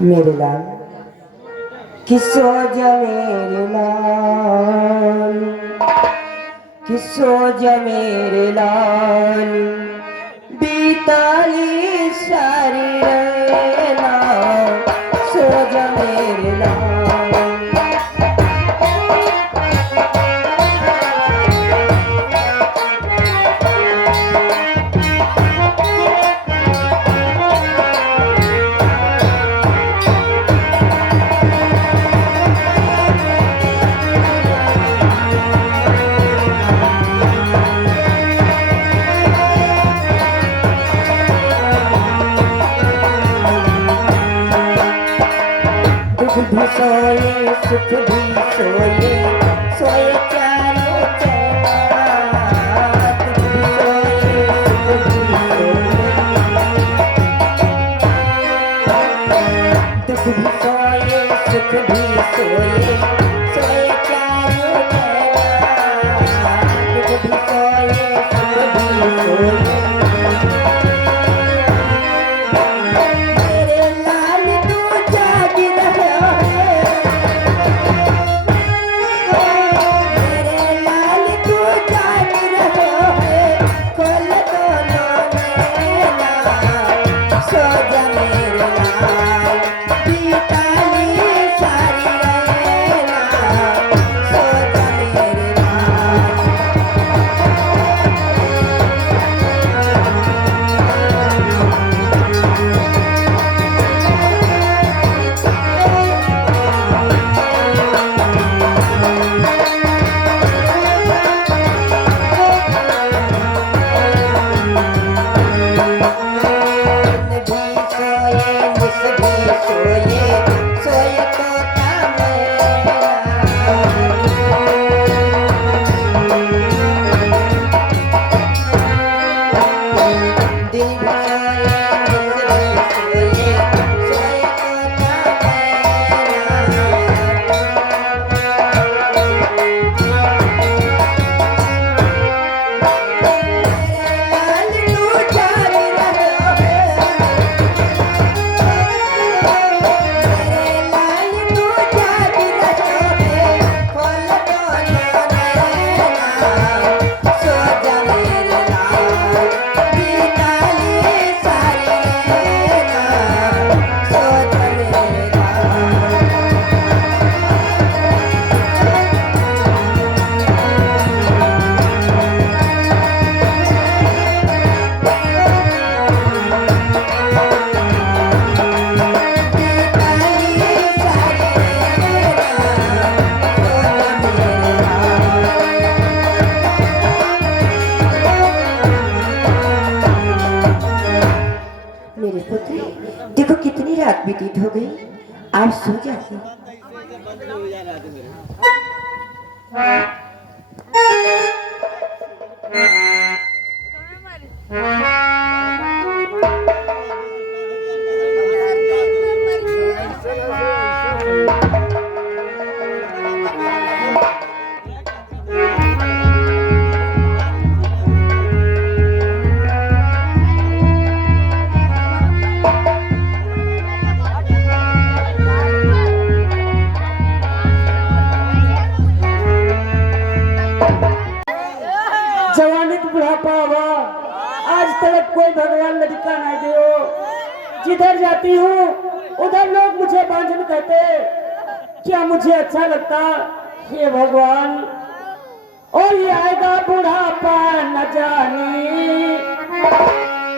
मेरे लाल किसो जा मेरे लाल किसो जा मेरे लाल बीताली सारी रहना सो जा मेरे लाल। भी सोए सुख भी सोए सोए चारों चैना दुख भी सोए सुख भी सोए दुख भी सोए सुख भी सोए सोए चारों चैना दुख भी सोए सुख भी सोए। देखो कितनी रात व्यतीत हो गई, आप सो जाते। आज तक कोई भगवान लड़का नहीं दे। जिधर जाती हूँ उधर लोग मुझे बांझन कहते, क्या मुझे अच्छा लगता? हे भगवान, और ये आएगा बुढ़ापा न जाने,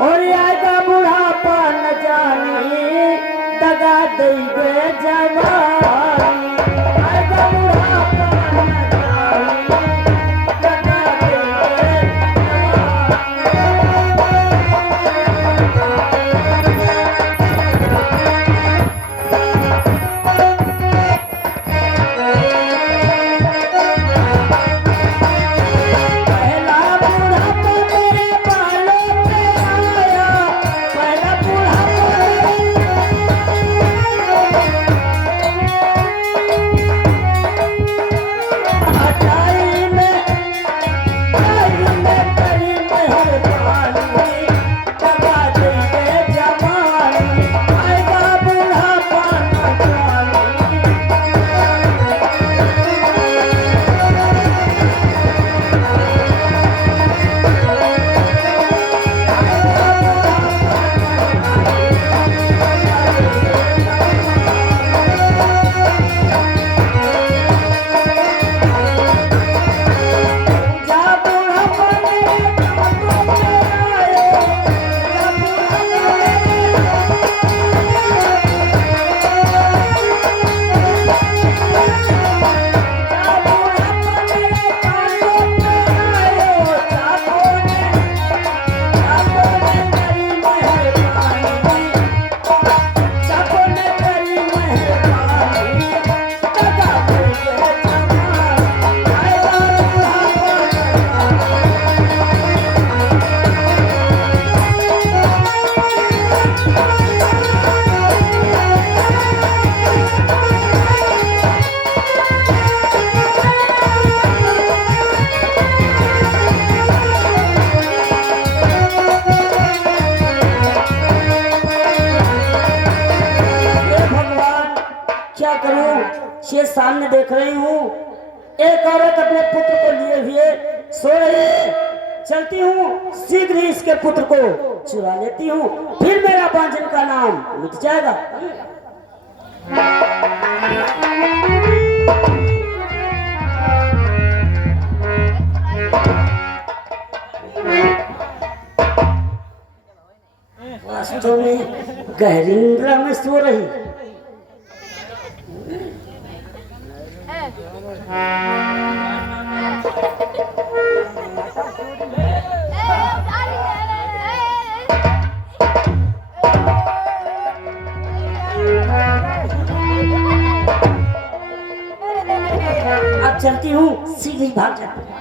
और ये आएगा बुढ़ापा न जाने, दगा देंगे जवानी। आएगा बुढ़ापा न जाने, दगा देंगे करूं, ये सामने देख रही हूँ एक औरत अपने पुत्र को लिए हुए सो रही है। चलती हूँ, शीघ्र ही इसके पुत्र को चुरा लेती हूँ, फिर मेरा बांझन का नाम मिट जाएगा। वास्तव में गहरी निद्रा में सो रही। अब चलती हूँ, सीधे भाग जाती हूँ।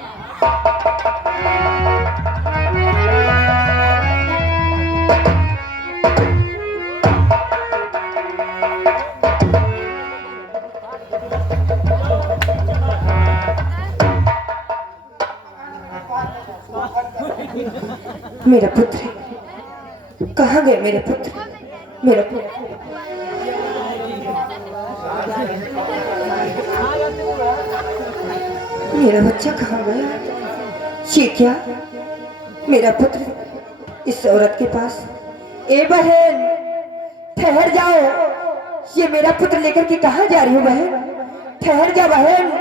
मेरा पुत्र कहाँ गए? मेरे पुत्र, मेरा पुत्र। मेरा बच्चा कहाँ गया? ये क्या? मेरा पुत्र इस औरत के पास। ए बहन, ठहर जाओ। ये मेरा पुत्र लेकर के कहाँ जा रही हो बहन? ठहर जा बहन।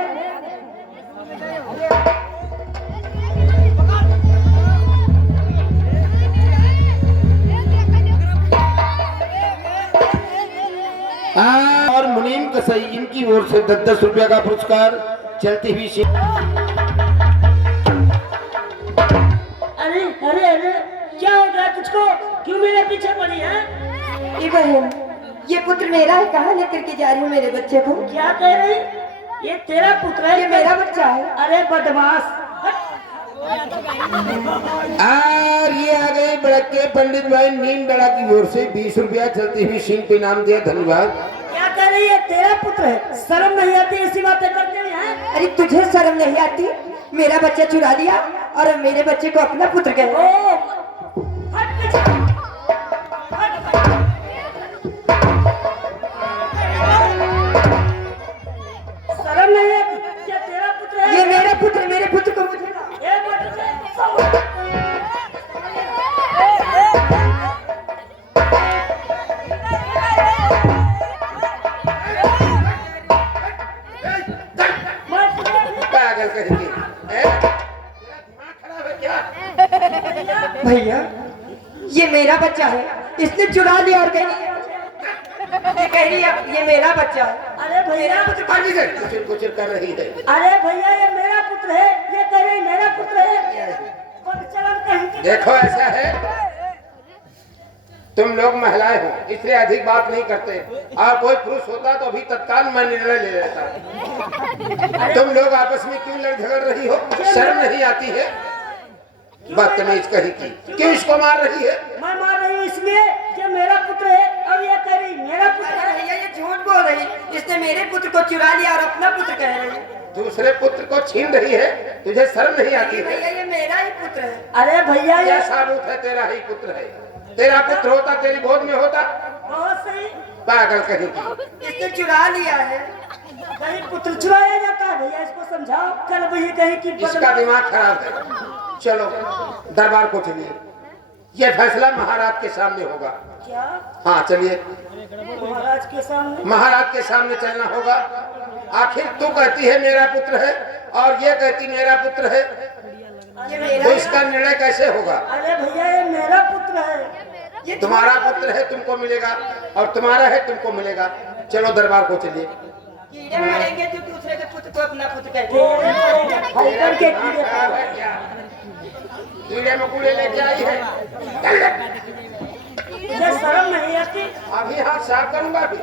और मुनीम कसाई इनकी ओर से 10-10 रुपया का पुरस्कार चलती हुई अरे अरे अरे, क्या हो गया तुझको? क्यों मेरे पीछे पड़ी है? ए बहन, ये पुत्र मेरा है, कहाँ लेकर के जा रही हो मेरे बच्चे को? क्या कह रही? ये तेरा पुत्र है? ये मेरा बच्चा है। अरे बदमाश। और ये आ गए बड़के पंडित भाई नीम बड़ा की ओर से 20 रुपया चलती हुई सिंह पे नाम दिया, धन्यवाद। क्या कह रही है? तेरा पुत्र है, शर्म नहीं आती ऐसी बातें करते हैं? अरे तुझे शर्म नहीं आती? मेरा बच्चा चुरा लिया और मेरे बच्चे को अपना पुत्र कह। ओ, हट पीछे। शर्म नहीं आती? क्या तेरा पुत्र है? ये मेरा पुत्र, मेरे पुत्र को मुझे ना। ये बच्चे। पागल कहेंगे, दिमाग खराब है क्या? भैया, ये मेरा बच्चा है, इसने चुरा लिया और कह रही है ये मेरा बच्चा है। अरे भैया, कुचर कुचर कर रही है। अरे भैया, ये मेरा पुत्र है, ये कह रही मेरा पुत्र है। बदचलन कहीं की। देखो ऐसा है, तुम लोग महिलाएं हो इसलिए अधिक बात नहीं करते, और कोई पुरुष होता तो अभी तत्काल मैं निर्णय ले लेता। तुम लोग आपस में क्यों लड़ झगड़ रही हो? शर्म नहीं आती है? बदतमीज कहीं की, क्यों इसको मार रही है? मैं मार रही हूँ इसलिए कि मेरा पुत्र है, और ये कह रही मेरा पुत्र है। भैया, ये झूठ बोल रही, इसने मेरे पुत्र को चुरा लिया और अपना पुत्र कह रही है। दूसरे पुत्र को छीन रही है, तुझे शर्म नहीं आती है? भैया, ये मेरा ही पुत्र है। अरे भैया, क्या ये साबुत है तेरा ही पुत्र है? तेरा पुत्र होता तेरी गोद में होता। बहुत सही। पागल कहीं की, इसने चुरा लिया है। कहीं पुत्र चुराया जाता है? भैया इसको समझाओ, कल भैया कहीं की इसका दिमाग खराब है। चलो दरबार को चलिए, ये फैसला महाराज के सामने होगा। क्या? हाँ चलिए, महाराज के सामने? महाराज के सामने चलना होगा। आखिर तू कहती है मेरा पुत्र है और ये कहती मेरा पुत्र है, ये मेरा तो इसका निर्णय कैसे होगा? अरे भैया, ये मेरा पुत्र है। ये तुम्हारा पुत्र है तुमको मिलेगा, और तुम्हारा है तुमको मिलेगा। चलो दरबार को चलिए। कीड़े मरेंगे जो दूसरे के पुत्र को अपना पुत्र कहते हैं। तेरे पड़ेंगे फाइटर के कीड़े खराब है क्या? कीड़े मकोड़े लेके आई है? मुझे शर्म नहीं आती? अभी हाथ साफ करूंगा अभी।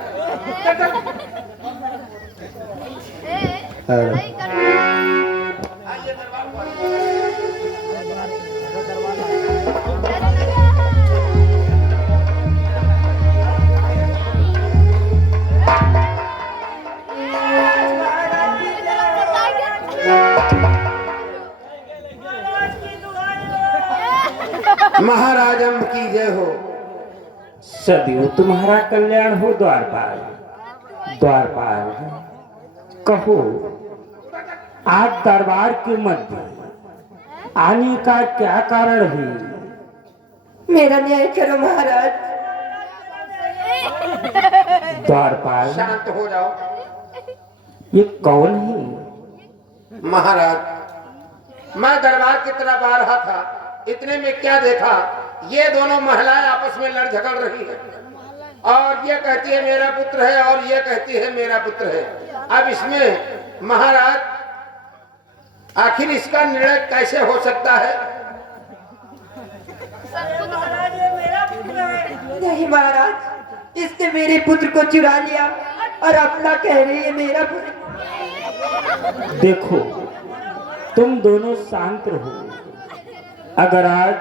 आइए दरबार को। महाराजम की जय हो। सदैव तुम्हारा कल्याण हो द्वारपाल। द्वारपाल, कहो आज दरबार के मध्य आने का क्या कारण है? मेरा न्याय करो महाराज। द्वारपाल, शांत हो जाओ। ये कौन है? महाराज, मैं दरबार की तरफ आ रहा था, इतने में क्या देखा, ये दोनों महिलाएं आपस में लड़ झगड़ रही है और ये कहती है मेरा पुत्र है और ये कहती है मेरा पुत्र है। अब इसमें महाराज आखिर इसका निर्णय कैसे हो सकता है? नहीं महाराज, इसने मेरे पुत्र को चुरा लिया और अपना कह रही है मेरा पुत्र। देखो, तुम दोनों शांत रहो। अगर आज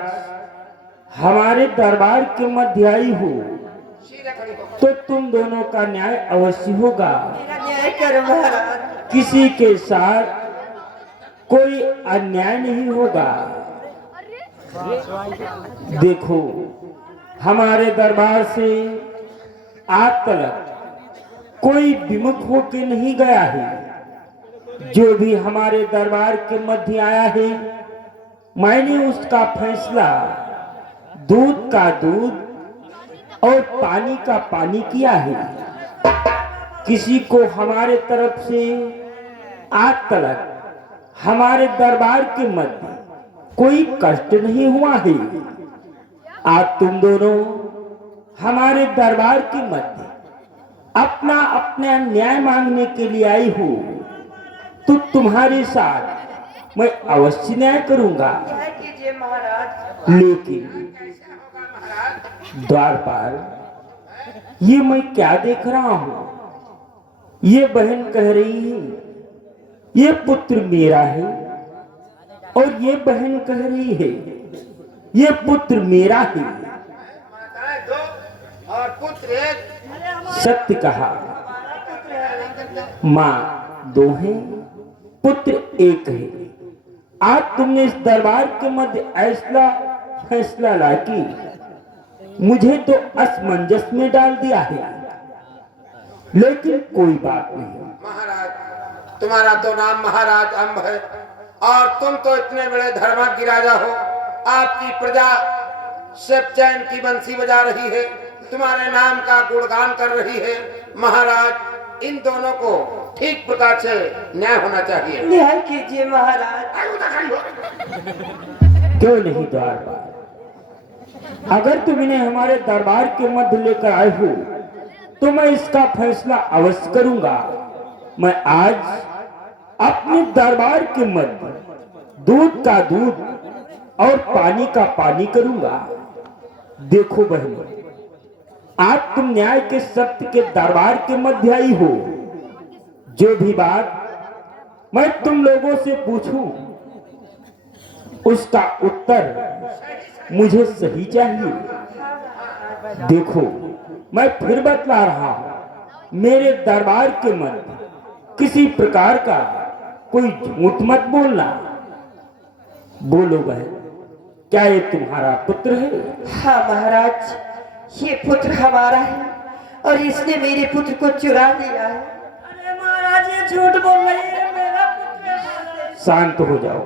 हमारे दरबार के मध्य आई हो तो तुम दोनों का न्याय अवश्य होगा। मेरा न्याय करो महाराज। किसी के साथ कोई अन्याय नहीं होगा। देखो, हमारे दरबार से आज तक कोई विमुख होके नहीं गया है। जो भी हमारे दरबार के मध्य आया है, मैंने उसका फैसला दूध का दूध और पानी का पानी किया है। किसी को हमारे तरफ से आज तक हमारे दरबार के मध्य कोई कष्ट नहीं हुआ है। आज तुम दोनों हमारे दरबार के मध्य अपना अपना न्याय मांगने के लिए आई हो तो तुम्हारे साथ मैं अवश्य न्याय करूंगा। न्याय कीजिए महाराज। लेकिन द्वारपाल, ये मैं क्या देख रहा हूँ? ये बहन कह रही है ये पुत्र मेरा है और ये बहन कह रही है ये पुत्र मेरा है। माताएं दो और पुत्र एक। सत्य कहा, माँ दो हैं, पुत्र एक है। आज तुमने इस दरबार के मध्य ऐसा फैसला लाके मुझे तो असमंजस में डाल दिया है। लेकिन कोई बात नहीं। महाराज, तुम्हारा तो नाम महाराज अम्ब है और तुम तो इतने बड़े धर्माज्ञ राजा हो। आपकी प्रजा सब चैन की बंसी बजा रही है, तुम्हारे नाम का गुणगान कर रही है। महाराज, इन दोनों को ठीक प्रकार से न्याय होना चाहिए। न्याय कीजिए महाराज। क्यों नहीं द्वारपाल, अगर तुम इन्हें हमारे दरबार के मध्य लेकर आए हो तो मैं इसका फैसला अवश्य करूंगा। मैं आज अपने दरबार के मध्य दूध का दूध और पानी का पानी करूंगा। देखो बहन, आज तुम न्याय के सत्य के दरबार के मध्य आई हो। जो भी बात मैं तुम लोगों से पूछूं उसका उत्तर मुझे सही चाहिए। देखो, मैं फिर बतला रहा हूं, मेरे दरबार के मध्य किसी प्रकार का कोई झूठ मत बोलना। बोलो बहन, क्या ये तुम्हारा पुत्र है? हाँ महाराज, ये पुत्र हमारा है और इसने मेरे पुत्र को चुरा लिया है। अरे महाराज, ये झूठ बोल रही है, मेरा पुत्र है। शांत हो जाओ।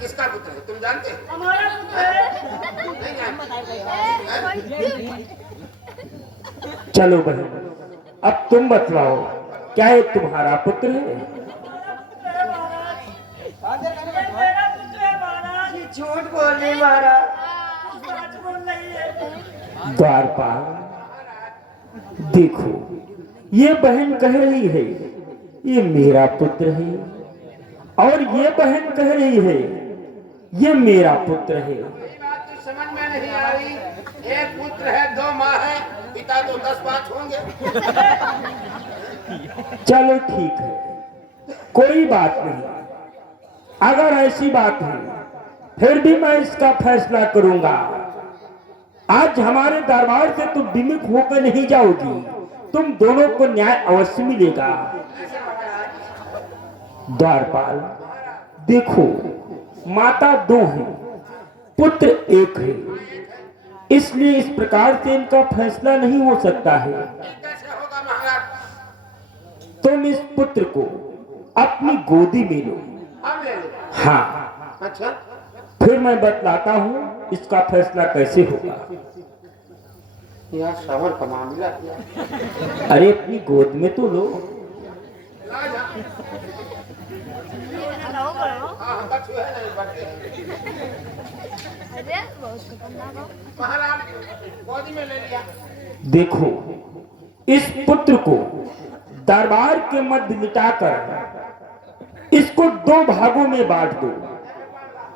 किसका पुत्र है तुम जानते हो? हमारा पुत्र है। नहीं जानते। चलो बहन, अब तुम बतलाओ, क्या ये तुम्हारा पुत्र है? ये झूठ बोल रही महाराज। द्वारपाल, देखो, ये बहन कह रही है ये मेरा पुत्र है और ये बहन कह रही है ये मेरा पुत्र है। ये बात तो समझ में नहीं आ रही। एक पुत्र है, दो माँ है, पिता तो 10-5 होंगे। चलो ठीक है, कोई बात नहीं। अगर ऐसी बात है फिर भी मैं इसका फैसला करूंगा। आज हमारे दरबार से तुम विमुख होकर नहीं जाओगी, तुम दोनों को न्याय अवश्य मिलेगा। द्वारपाल, देखो, माता दो है, पुत्र एक है। इसलिए इस प्रकार से इनका फैसला नहीं हो सकता है। कैसे होगा महाराज? तुम इस पुत्र को अपनी गोदी में लो। हम ले लो? हाँ, अच्छा, फिर मैं बतलाता हूँ इसका फैसला कैसे होगा। यह शौहर का मामला है। अरे अपनी गोद में तो लो। ला जा। हाँ, हम बच्चे हैं नहीं बढ़ते। महाराज गोदी में ले लिया। देखो, इस पुत्र को दरबार के मध्य लिटाकर इसको 2 भागों में बांट दो,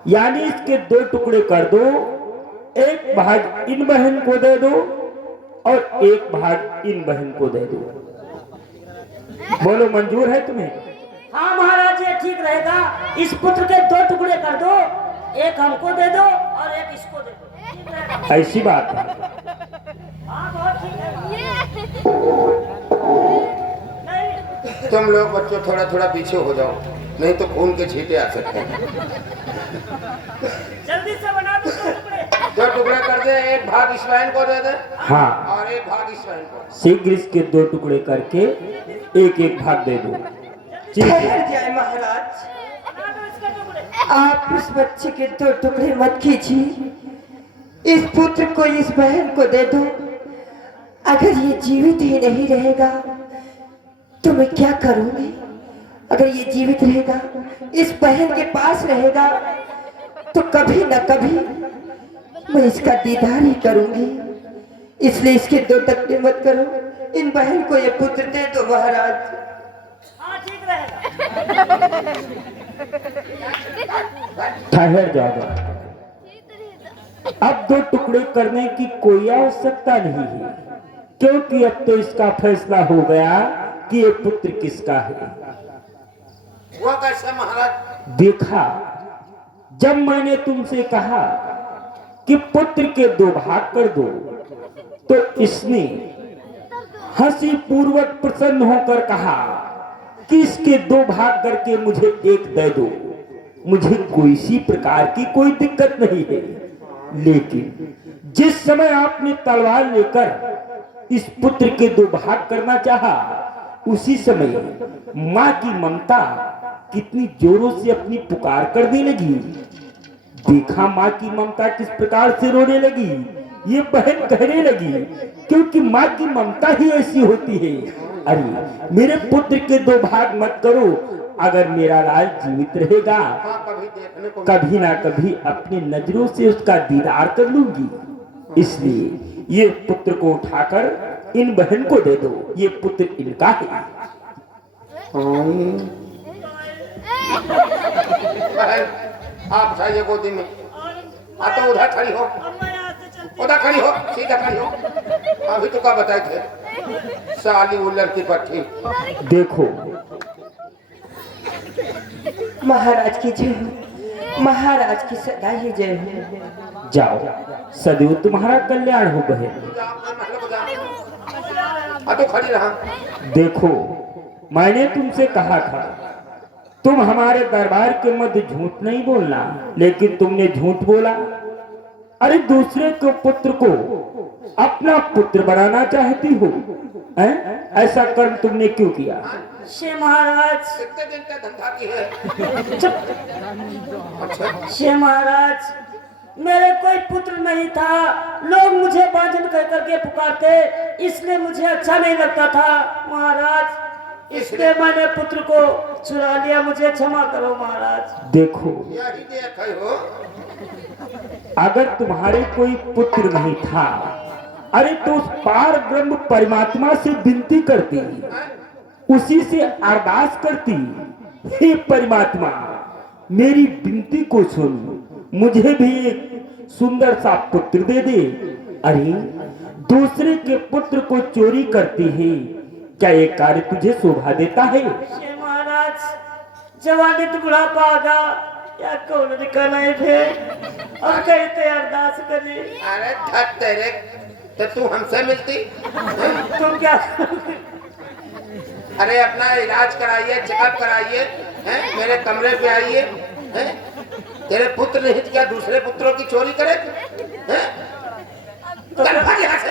यानी इसके 2 टुकड़े कर दो। एक भाग इन बहन को दे दो और एक भाग इन बहन को दे दो। बोलो, मंजूर है तुम्हें? हाँ महाराज, ये ठीक रहेगा। इस पुत्र के 2 टुकड़े कर दो, एक हमको दे दो और एक इसको दे दो। ठीक रहेगा? ऐसी बात है। हाँ, बहुत ठीक है। नहीं, तुम लोग बच्चों थोड़ा थोड़ा पीछे हो जाओ, नहीं तो खून के छींटे आ सकते हैं। जल्दी से बना दो 2 टुकड़े। 2 टुकड़े कर दे, एक भाग इस बहन को दे दे हाँ, और एक भाग इस बहन को। शीघ्र इसके 2 टुकड़े करके एक एक भाग दे दो। ठीक है। ठहर जाए महाराज, बना दो इसके टुकड़े। आप इस बच्चे के 2 टुकड़े मत कीजिए। इस पुत्र को इस बहन को दे दो। अगर ये जीवित ही नहीं रहेगा तो मैं क्या करूंगी? अगर ये जीवित रहेगा, इस बहन के पास रहेगा, तो कभी न कभी मैं इसका दीदार ही करूंगी। इसलिए इसके 2 टुकड़े मत करो, इन बहन को ये पुत्र दे दो महाराज। हाँ, ठीक रहेगा। ठहर जाओ। अब 2 टुकड़े करने की कोई आवश्यकता नहीं है, क्योंकि अब तो इसका फैसला हो गया कि ये पुत्र किसका है। वो कैसे महाराज? देखा, जब मैंने तुमसे कहा कि पुत्र के 2 भाग कर दो, तो इसने हंसी पूर्वक प्रसन्न होकर कहा कि इसके 2 भाग करके मुझे एक दे दो। मुझे कोई सी प्रकार की कोई दिक्कत नहीं है, लेकिन जिस समय आपने तलवार लेकर इस पुत्र के 2 भाग करना चाहा, उसी समय माँ की ममता कितनी जोरों से अपनी पुकार करने लगी। देखा माँ की ममता किस प्रकार से रोने लगी। ये बहन कहने लगी, क्योंकि माँ की ममता ही ऐसी होती है। अरे मेरे पुत्र के 2 भाग मत करो, अगर मेरा लाल जीवित रहेगा, हाँ, कभी देखने को कभी ना कभी अपनी नजरों से उसका दीदार कर लूंगी। इसलिए ये पुत्र को उठाकर इन बहन को दे दो। ये पुत्र इनका है। बहन, आप उठाइए गोदी में। हाँ, तो उधर खड़ी हो, उधर खड़ी हो, सीधा खड़ी हो। अभी तो क्या बताए थे, साली उल्लर की पट्टी। देखो, महाराज की जय हो, महाराज की सदा ही जय हो। जाओ, सदैव तुम्हारा कल्याण हो बहन। हाँ, तो खड़ी रहा। देखो, मैंने तुमसे कहा था तुम हमारे दरबार के मध्य झूठ नहीं बोलना, लेकिन तुमने झूठ बोला। अरे दूसरे को पुत्र को अपना पुत्र बनाना चाहती हो, हैं? ऐसा कर्म तुमने क्यों किया? शे महाराज, कितने दिन का धंधा की है? शे महाराज, मेरे कोई पुत्र नहीं था। लोग मुझे बांझन कह करके पुकारते, इसलिए मुझे अच्छा नहीं लगता था महाराज। इसलिए मैंने पुत्र को चुरा लिया। मुझे क्षमा करो महाराज। देखो, यही देखा हो। अगर तुम्हारे कोई पुत्र नहीं था, अरे तो उस पार ब्रह्म परमात्मा से विनती करती, उसी से अरदास करती, हे परमात्मा मेरी विनती को सुन, मुझे भी एक सुंदर सा पुत्र दे दे। अरे दूसरे के पुत्र को चोरी करती है, क्या ये कार्य तुझे शोभा देता है? शे महाराज, जवानी तो बुढ़ापा आ गया, क्या कौन निकल आए थे और कहते अरदास करी। अरे धत तेरे, तो तू हमसे मिलती? तुम क्या? अरे अपना इलाज कराइए, चेकअप कराइए, हैं? मेरे कमरे पे आइए, हैं? तेरे पुत्र नहीं क्या दूसरे पुत्रों की चोरी करे? हैं? चल भाग यहाँ से।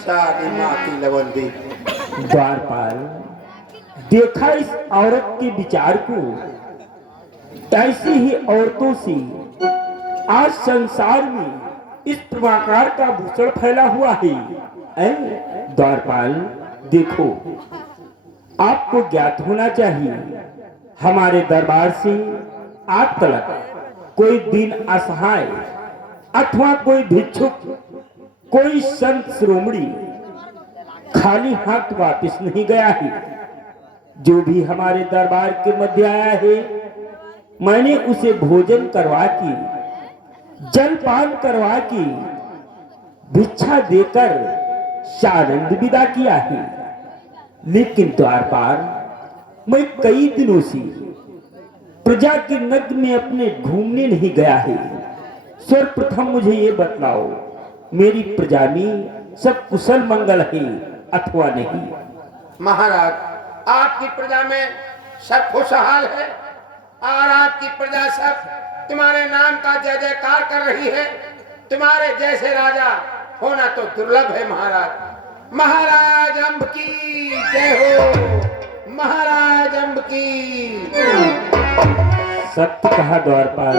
शादी माँ की लवंदी। द्वारपाल, देखा इस औरत के विचार को, ऐसी ही औरतों से आज संसार में इस प्रकार का भूषण फैला हुआ है। ऐ द्वारपाल, देखो, आपको ज्ञात होना चाहिए, हमारे दरबार से आज तक कोई दिन असहाय अथवा कोई भिक्षुक, कोई संत श्रोमणी खाली हाथ वापस नहीं गया है। जो भी हमारे दरबार के मध्य आया है, मैंने उसे भोजन करवा के, जलपान करवा के, भिक्षा देकर सानंद विदा किया है। लेकिन द्वारपाल, मैं कई दिनों से प्रजा के नगर में अपने घूमने नहीं गया है। सर्वप्रथम मुझे ये बतलाओ, मेरी प्रजा में सब कुशल मंगल है अथवा नहीं? महाराज, आपकी प्रजा में सब खुशहाल है और आपकी प्रजा सब तुम्हारे नाम का जय जयकार कर रही है। तुम्हारे जैसे राजा होना तो दुर्लभ है महाराज। महाराज अम्ब की जय हो, महाराज अम्ब की। सत्य कहा द्वारपाल।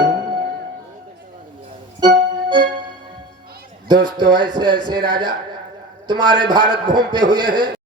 दोस्तों, ऐसे ऐसे राजा तुम्हारे भारत भूमि पे हुए हैं।